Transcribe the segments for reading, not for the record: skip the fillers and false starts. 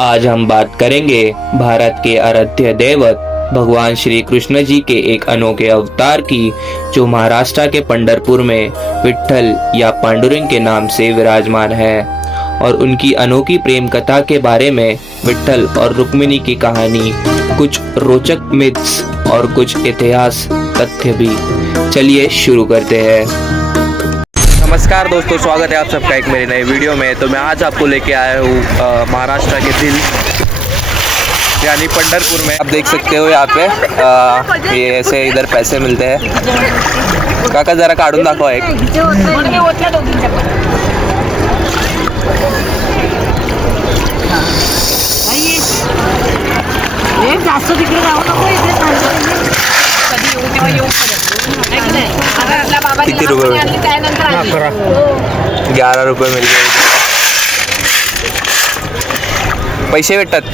आज हम बात करेंगे भारत के आराध्य दैवत भगवान श्री कृष्ण जी के एक अनोखे अवतार की, जो महाराष्ट्र के पंढरपुर में विट्ठल या पांडुरंग के नाम से विराजमान है, और उनकी अनोखी प्रेम कथा के बारे में। विट्ठल और रुक्मिणी की कहानी, कुछ रोचक मिथ्स और कुछ इतिहास तथ्य भी। चलिए शुरू करते हैं। नमस्कार दोस्तों, स्वागत है आप सबका एक मेरी नई वीडियो में। तो मैं आज आपको लेके आया हूँ महाराष्ट्र के दिल यानी पंढरपुर में। आप देख सकते हो यहाँ पे ये ऐसे इधर पैसे मिलते हैं। काका जरा काढून दाखवा एक। किती रुपये? 11 रुपये मिल गए। पैसे भेटत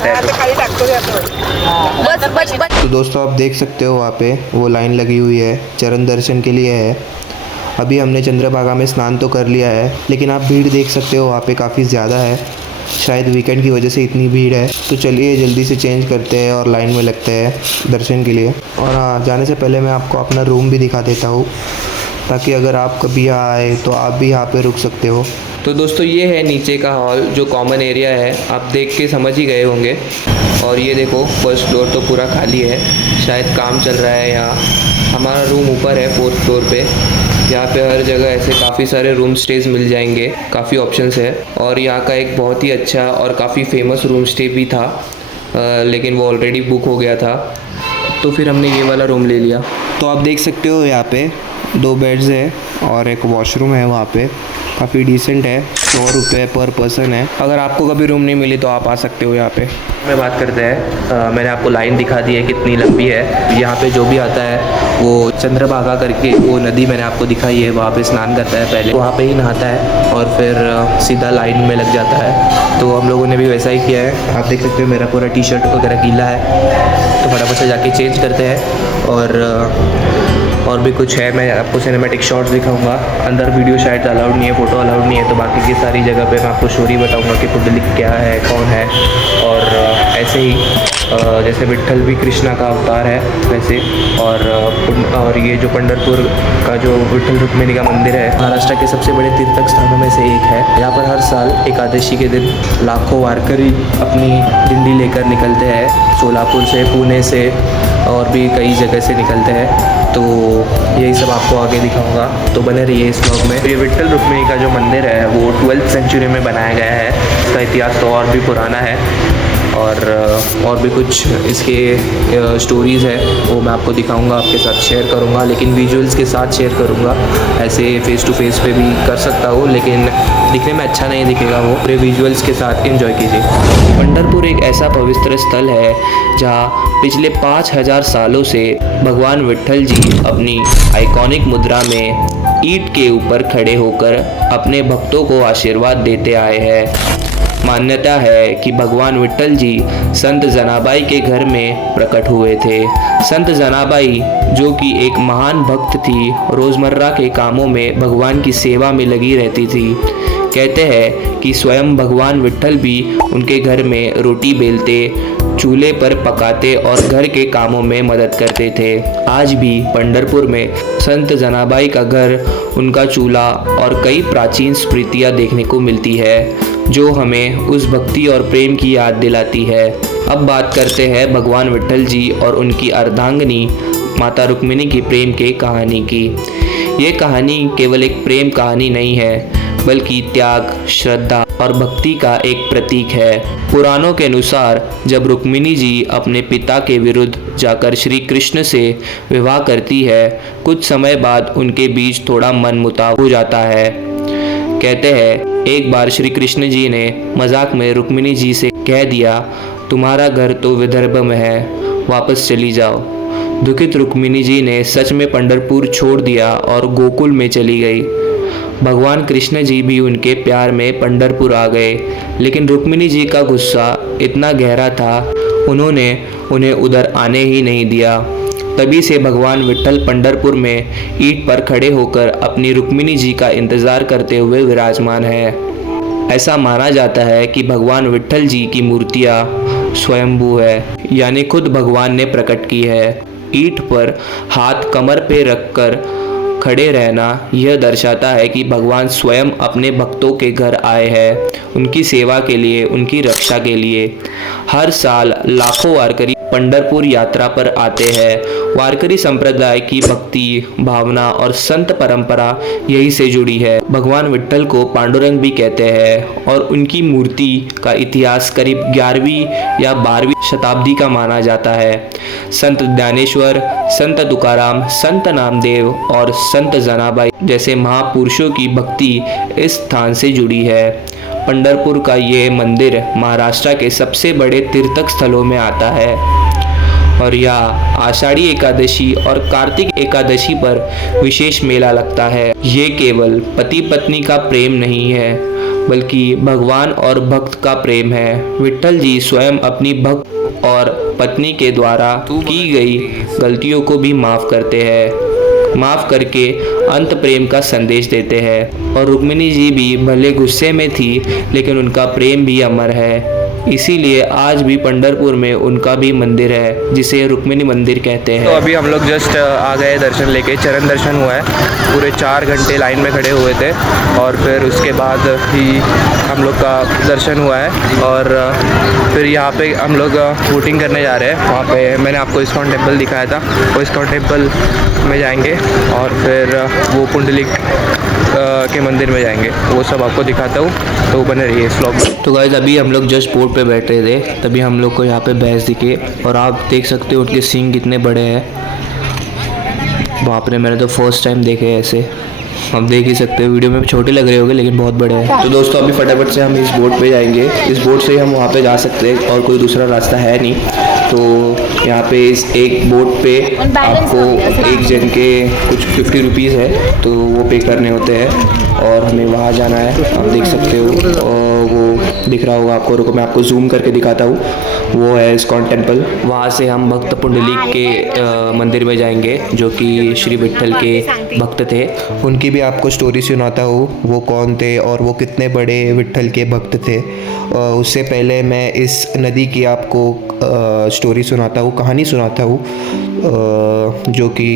है। तो दोस्तों आप देख सकते हो वहाँ पे वो लाइन लगी हुई है, चरण दर्शन के लिए है। अभी हमने चंद्रभागा में स्नान तो कर लिया है, लेकिन आप भीड़ देख सकते हो वहाँ पे काफ़ी ज़्यादा है। शायद वीकेंड की वजह से इतनी भीड़ है। तो चलिए जल्दी से चेंज करते हैं और लाइन में लगते हैं दर्शन के लिए। और हाँ, जाने से पहले मैं आपको अपना रूम भी दिखा देता हूँ, ताकि अगर आप कभी यहाँ आए तो आप भी यहाँ पे रुक सकते हो। तो दोस्तों ये है नीचे का हॉल, जो कॉमन एरिया है। आप देख के समझ ही गए होंगे। और ये देखो फर्स्ट फ्लोर तो पूरा खाली है, शायद काम चल रहा है यहाँ। हमारा रूम ऊपर है 4th फ्लोर पे। यहाँ पे हर जगह ऐसे काफ़ी सारे रूम स्टेज मिल जाएंगे, काफ़ी ऑप्शंस है। और यहाँ का एक बहुत ही अच्छा और काफ़ी फेमस रूम स्टे भी था, लेकिन वो ऑलरेडी बुक हो गया था, तो फिर हमने ये वाला रूम ले लिया। तो आप देख सकते हो यहाँ पे 2 बेड्स है और एक वॉशरूम है वहाँ पे। काफ़ी डिसेंट है, 100 रुपये पर पर्सन है। अगर आपको कभी रूम नहीं मिली तो आप आ सकते हो यहाँ पे। मैं बात करते हैं, मैंने आपको लाइन दिखा दी है कितनी लंबी है। यहाँ पे जो भी आता है वो चंद्रभागा करके वो नदी मैंने आपको दिखाई है, वहाँ पे स्नान करता है। पहले वहाँ पे ही नहाता है और फिर सीधा लाइन में लग जाता है। तो हम लोगों ने भी वैसा ही किया है। आप देख सकते हो मेरा पूरा टी-शर्ट वगैरह गीला है, तो फटाफट से जाके चेंज करते हैं। और भी कुछ है, मैं आपको सिनेमैटिक शॉट्स दिखाऊंगा। अंदर वीडियो शायद अलाउड नहीं है, फ़ोटो अलाउड नहीं है, तो बाकी की सारी जगह पे मैं आपको स्टोरी बताऊंगा कि पुंडलिक क्या है, कौन है। और ऐसे ही जैसे विट्ठल भी कृष्णा का अवतार है वैसे। और ये जो पंढरपुर का जो विट्ठल रुक्मिणी का मंदिर है, महाराष्ट्र के सबसे बड़े तीर्थक स्थानों में से एक है। यहाँ पर हर साल एकादशी के दिन लाखों वारकरी अपनी डिंडी लेकर निकलते हैं। सोलापुर से, पुणे से और भी कई जगह से निकलते हैं। तो यही सब आपको आगे दिखाऊंगा, तो बने रहिए इस ब्लॉग में। ये विट्ठल रुक्मिणी का जो मंदिर है वो 12th सेंचुरी में बनाया गया है। इसका इतिहास तो और भी पुराना है। और भी कुछ इसके स्टोरीज़ है, वो मैं आपको दिखाऊंगा, आपके साथ शेयर करूंगा, लेकिन विजुअल्स के साथ शेयर करूंगा। ऐसे फेस टू फेस पे भी कर सकता हूँ, लेकिन दिखने में अच्छा नहीं दिखेगा, वो पूरे विजुअल्स के साथ एंजॉय कीजिए। पंढरपुर एक ऐसा पवित्र स्थल है जहाँ पिछले 5000 सालों से भगवान विट्ठल जी अपनी आइकॉनिक मुद्रा में ईंट के ऊपर खड़े होकर अपने भक्तों को आशीर्वाद देते आए हैं। मान्यता है कि भगवान विट्ठल जी संत जनाबाई के घर में प्रकट हुए थे। संत जनाबाई, जो कि एक महान भक्त थी, रोज़मर्रा के कामों में भगवान की सेवा में लगी रहती थी। कहते हैं कि स्वयं भगवान विट्ठल भी उनके घर में रोटी बेलते, चूल्हे पर पकाते और घर के कामों में मदद करते थे। आज भी पंढरपुर में संत जनाबाई का घर, उनका चूल्हा और कई प्राचीन स्मृतियाँ देखने को मिलती है, जो हमें उस भक्ति और प्रेम की याद दिलाती है। अब बात करते हैं भगवान विट्ठल जी और उनकी अर्धांगिनी माता रुक्मिणी की प्रेम के कहानी की। ये कहानी केवल एक प्रेम कहानी नहीं है, बल्कि त्याग, श्रद्धा और भक्ति का एक प्रतीक है। पुराणों के अनुसार जब रुक्मिणी जी अपने पिता के विरुद्ध जाकर श्री कृष्ण से विवाह करती है, कुछ समय बाद उनके बीच थोड़ा मनमुटाव हो जाता है। कहते हैं एक बार श्री कृष्ण जी ने मजाक में रुक्मिणी जी से कह दिया, तुम्हारा घर तो विदर्भ में है, वापस चली जाओ। दुखित रुक्मिणी जी ने सच में पंढरपुर छोड़ दिया और गोकुल में चली गई। भगवान कृष्ण जी भी उनके प्यार में पंढरपुर आ गए, लेकिन रुक्मिणी जी का गुस्सा इतना गहरा था, उन्होंने उन्हें उधर आने ही नहीं दिया। तभी से भगवान विट्ठल पंढरपुर में ईंट पर खड़े होकर अपनी रुक्मिणी जी का इंतज़ार करते हुए विराजमान है। ऐसा माना जाता है कि भगवान विट्ठल जी की मूर्तियाँ स्वयंभू है, यानी खुद भगवान ने प्रकट की है। ईंट पर हाथ कमर पे रखकर खड़े रहना यह दर्शाता है कि भगवान स्वयं अपने भक्तों के घर आए हैं, उनकी सेवा के लिए, उनकी रक्षा के लिए। हर साल लाखों वारकरी पंढरपुर यात्रा पर आते हैं। वारकरी संप्रदाय की भक्ति भावना और संत परंपरा यही से जुड़ी है। भगवान विट्ठल को पांडुरंग भी कहते हैं और उनकी मूर्ति का इतिहास करीब 11वीं या 12वीं शताब्दी का माना जाता है। संत ज्ञानेश्वर, संत तुकाराम, संत नामदेव और संत जनाबाई जैसे महापुरुषों की भक्ति इस स्थान से जुड़ी है। पंढरपुर का ये मंदिर महाराष्ट्र के सबसे बड़े तीर्थक स्थलों में आता है और यह आषाढ़ी एकादशी और कार्तिक एकादशी पर विशेष मेला लगता है। ये केवल पति पत्नी का प्रेम नहीं है, बल्कि भगवान और भक्त का प्रेम है। विट्ठल जी स्वयं अपनी भक्त और पत्नी के द्वारा की गई गलतियों को भी माफ़ करते हैं, माफ़ करके अंत प्रेम का संदेश देते हैं। और रुक्मिणी जी भी भले गुस्से में थी, लेकिन उनका प्रेम भी अमर है। इसीलिए आज भी पंढरपुर में उनका भी मंदिर है, जिसे रुक्मिणी मंदिर कहते हैं। तो अभी हम लोग जस्ट आ गए दर्शन लेके। चरण दर्शन हुआ है, पूरे 4 घंटे लाइन में खड़े हुए थे और फिर उसके बाद ही हम लोग का दर्शन हुआ है। और फिर यहाँ पे हम लोग वोटिंग करने जा रहे हैं। वहाँ पे मैंने आपको इस्कॉन टेम्पल दिखाया था, वो इस्कॉन टेम्पल में जाएंगे और फिर वो पुंडलिक के मंदिर में जाएंगे। वो सब आपको दिखाता हूँ, तो बने रहिए इस व्लॉग में। तो गाइस अभी हम लोग जस्ट बोट पे बैठ रहे थे, तभी हम लोग को यहाँ पे भैंस दिखे और आप देख सकते हो उनके सींग कितने बड़े हैं। बाप रे, मैंने तो फर्स्ट टाइम देखे ऐसे। आप देख ही सकते हो, वीडियो में छोटे लग रहे होंगे लेकिन बहुत बड़े हैं। तो दोस्तों अभी फटाफट से हम इस बोट पे जाएंगे। इस बोट से हम वहाँ पे जा सकते हैं और कोई दूसरा रास्ता है नहीं। तो यहाँ पे इस एक बोट पे आपको एक जन के कुछ 50 रुपीज़ है, तो वो पे करने होते हैं और हमें वहाँ जाना है। आप देख सकते हो और वो दिख रहा होगा आपको, रुको मैं आपको जूम करके दिखाता हूँ। वो है इस्कॉन टेम्पल। वहाँ से हम भक्त पुंडलिक के मंदिर में जाएंगे, जो कि श्री विट्ठल के भक्त थे। उनकी भी आपको स्टोरी सुनाता हूँ, वो कौन थे और वो कितने बड़े विट्ठल के भक्त थे। उससे पहले मैं इस नदी की आपको स्टोरी सुनाता हूँ, कहानी सुनाता हूँ, जो कि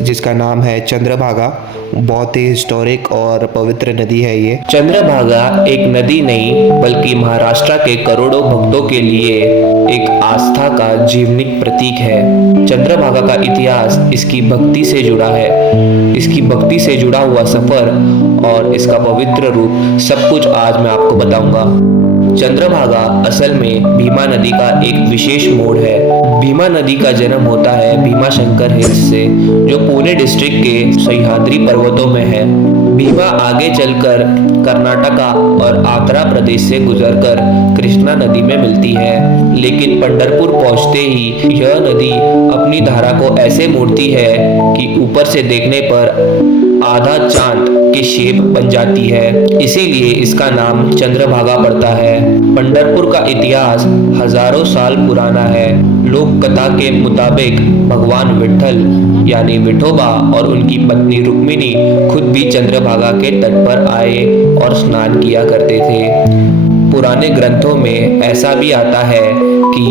जिसका नाम है चंद्रभागा। बहुत ही हिस्टोरिक और पवित्र नदी है ये। चंद्रभागा एक नदी नहीं, बल्कि महाराष्ट्र के करोड़ों भक्तों के लिए एक आस्था का जीवनिक प्रतीक है। चंद्रभागा का इतिहास इसकी भक्ति से जुड़ा है। इसकी भक्ति से जुड़ा हुआ सफर और इसका पवित्र रूप सब कुछ आज मैं आपको बताऊंगा। चंद्रभागा असल में भीमा नदी का एक विशेष मोड़ है। भीमा नदी का जन्म होता है भीमाशंकर हिल्स से, जो पुणे डिस्ट्रिक्ट के सह्याद्री पर्वतों में है। भीमा आगे चलकर कर्नाटका और आंध्र प्रदेश से गुजरकर कृष्णा नदी में मिलती है, लेकिन पंढरपुर पहुंचते ही यह नदी अपनी धारा को ऐसे मोड़ती है कि ऊपर से देखने पर आधा चांद के शेप बन जाती है। इसीलिए इसका नाम चंद्रभागा पड़ता है। पंढरपुर का इतिहास हजारों साल पुराना है। लोक कथा के मुताबिक भगवान विट्ठल यानी विठोबा और उनकी पत्नी रुक्मिणी खुद भी चंद्रभागा के तट पर आए और स्नान किया करते थे। पुराने ग्रंथों में ऐसा भी आता है कि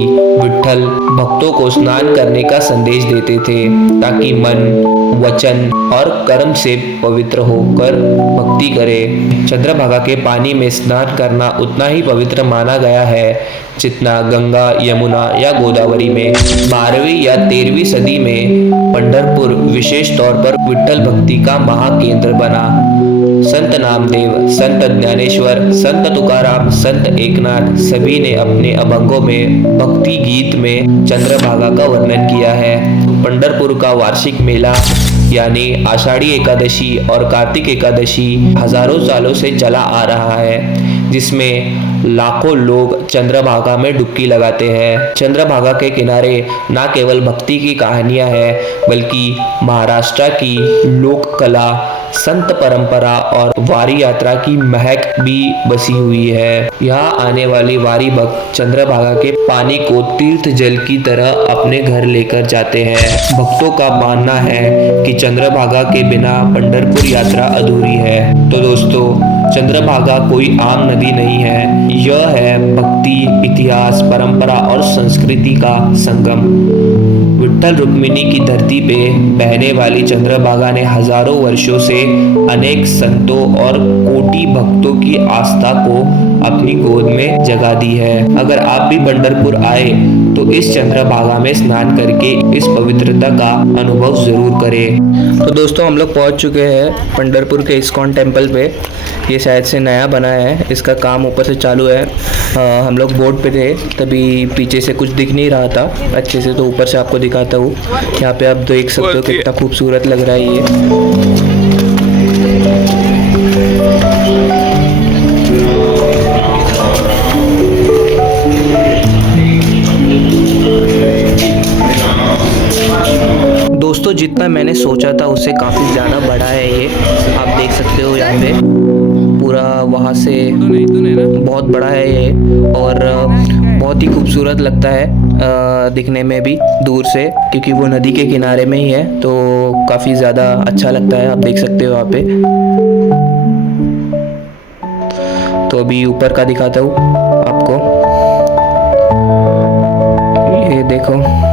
विट्ठल भक्तों को स्नान करने का संदेश देते थे, ताकि मन, वचन और कर्म से पवित्र होकर भक्ति करे। चंद्रभागा के पानी में स्नान करना उतना ही पवित्र माना गया है जितना गंगा, यमुना या गोदावरी में। 12वीं या 13वीं सदी में पंढरपुर विशेष तौर पर विट्ठल भक्ति का महाकेंद्र बना। संत नामदेव, संत ज्ञानेश्वर, संत तुकाराम, संत एकनाथ सभी ने अपने अभंगों में भक्ति गीत में चंद्रभागा का वर्णन किया है। पंढरपुर का वार्षिक मेला यानी आषाढ़ी एकादशी और कार्तिक एकादशी हजारों सालों से चला आ रहा है, जिसमें लाखों लोग चंद्रभागा में डुबकी लगाते हैं। चंद्रभागा के किनारे न केवल भक्ति की कहानियां हैं, बल्कि महाराष्ट्र की लोक कला, संत परंपरा और वारी यात्रा की महक भी बसी हुई है। यहाँ आने वाली वारी भक्त चंद्रभागा के पानी को तीर्थ जल की तरह अपने घर लेकर जाते हैं। भक्तों का मानना है कि चंद्रभागा के बिना पंढरपुर यात्रा अधूरी है। तो दोस्तों चंद्रभागा कोई आम नदी नहीं है, यह है भक्ति, इतिहास, परंपरा और संस्कृति का संगम। विट्ठल रुक्मिणी की धरती पे बहने वाली चंद्रभागा ने हजारों वर्षों से अनेक संतों और कोटि भक्तों की आस्था को अपनी गोद में जगा दी है। अगर आप भी पंढरपुर आए तो इस चंद्रभागा में स्नान करके इस पवित्रता का अनुभव जरूर करें। तो दोस्तों हम लोग पहुंच चुके हैं पंढरपुर के इस्कॉन टेम्पल पे। ये शायद से नया बना है, इसका काम ऊपर से चालू है। हम लोग बोर्ड पे थे तभी पीछे से कुछ दिख नहीं रहा था अच्छे से, तो ऊपर से आपको दिखाता हूँ। यहाँ पे आप देख सकते हो कितना खूबसूरत लग रहा है ये। दोस्तों जितना मैंने सोचा था उससे काफ़ी ज़्यादा बड़ा है ये, आप देख सकते हो यहाँ पे पूरा वहाँ से बहुत बड़ा है ये, और बहुत ही खूबसूरत लगता है दिखने में भी दूर से, क्योंकि वो नदी के किनारे में ही है तो काफ़ी ज़्यादा अच्छा लगता है। आप देख सकते हो वहाँ पे। तो अभी ऊपर का दिखाता हूँ आपको, ये देखो।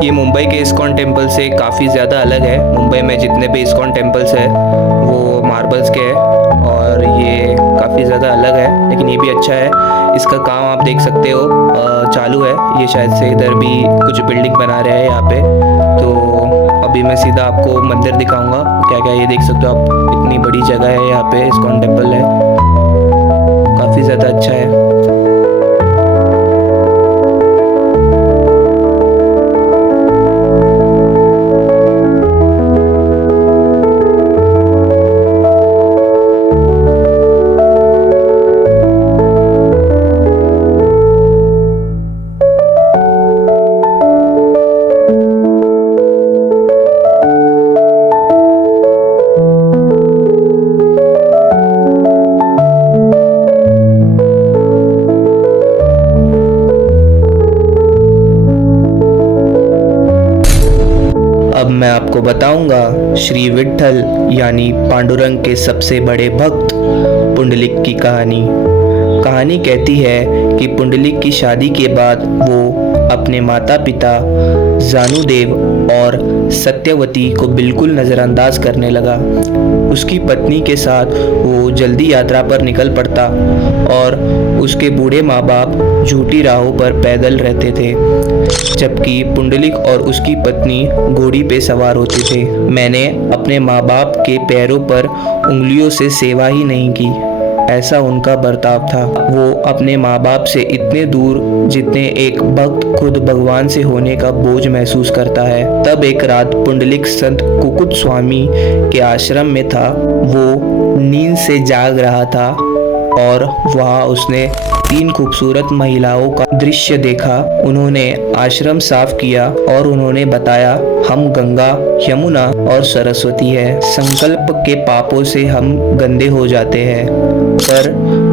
ये मुंबई के इस्कॉन टेम्पल से काफ़ी ज़्यादा अलग है। मुंबई में जितने भी इस्कॉन टेम्पल्स है वो मार्बल्स के हैं और ये काफ़ी ज़्यादा अलग है, लेकिन ये भी अच्छा है। इसका काम आप देख सकते हो चालू है। ये शायद से इधर भी कुछ बिल्डिंग बना रहे हैं यहाँ पे। तो अभी मैं सीधा आपको मंदिर दिखाऊंगा क्या क्या। ये देख सकते हो आप, इतनी बड़ी जगह है यहाँ पे, इस्कॉन टेम्पल है, काफ़ी ज़्यादा अच्छा है। अब मैं आपको बताऊंगा श्री विट्ठल यानी पांडुरंग के सबसे बड़े भक्त पुंडलिक की कहानी। कहानी कहती है कि पुंडलिक की शादी के बाद वो अपने माता पिता जानुदेव और सत्यवती को बिल्कुल नज़रअंदाज करने लगा। उसकी पत्नी के साथ वो जल्दी यात्रा पर निकल पड़ता और उसके बूढ़े माँ बाप झूठी राहों पर पैदल रहते थे, जबकि पुंडलिक और उसकी पत्नी घोड़ी पे सवार होते थे। मैंने अपने माँ बाप के पैरों पर उंगलियों से सेवा ही नहीं की, ऐसा उनका बर्ताव था। वो अपने माँ बाप से इतने दूर जितने एक भक्त खुद भगवान से होने का बोझ महसूस करता है। तब एक रात पुंडलिक संत कुकुट स्वामी के आश्रम में था। वो नींद से जाग रहा था और वहाँ उसने 3 खूबसूरत महिलाओं का दृश्य देखा। उन्होंने आश्रम साफ किया और उन्होंने बताया, हम गंगा, यमुना और सरस्वती है। संकल्प के पापों से हम गंदे हो जाते हैं, पर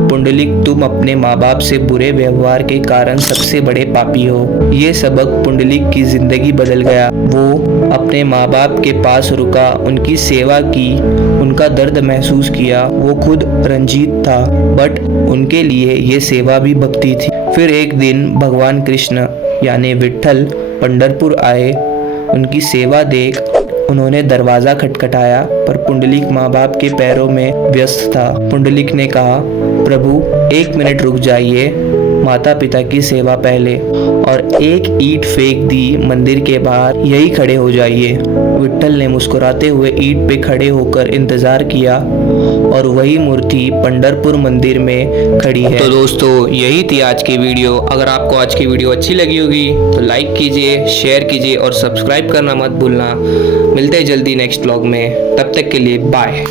पुंडलिक तुम अपने माँ बाप से बुरे व्यवहार के कारण सबसे बड़े पापी हो। ये सबक पुंडलिक की जिंदगी बदल गया। वो अपने माँ बाप के पास रुका, उनकी सेवा की, उनका दर्द महसूस किया। वो खुद रंजीत था, बट उनके लिए ये सेवा भी भक्ति थी। फिर एक दिन भगवान कृष्ण यानी विट्ठल पंढरपुर आए। उनकी सेवा देख उन्होंने दरवाजा खटखटाया, पर पुंडलिक माँ बाप के पैरों में व्यस्त था। पुंडलिक ने कहा, प्रभु 1 मिनट रुक जाइए, माता पिता की सेवा पहले, और एक ईंट फेंक दी मंदिर के बाहर, यही खड़े हो जाइए। विट्ठल ने मुस्कुराते हुए ईंट पे खड़े होकर इंतजार किया और वही मूर्ति पंढरपुर मंदिर में खड़ी है। तो दोस्तों यही थी आज की वीडियो। अगर आपको आज की वीडियो अच्छी लगी होगी तो लाइक कीजिए, शेयर कीजिए और सब्सक्राइब करना मत भूलना। मिलते हैं जल्दी नेक्स्ट व्लॉग में, तब तक के लिए बाय।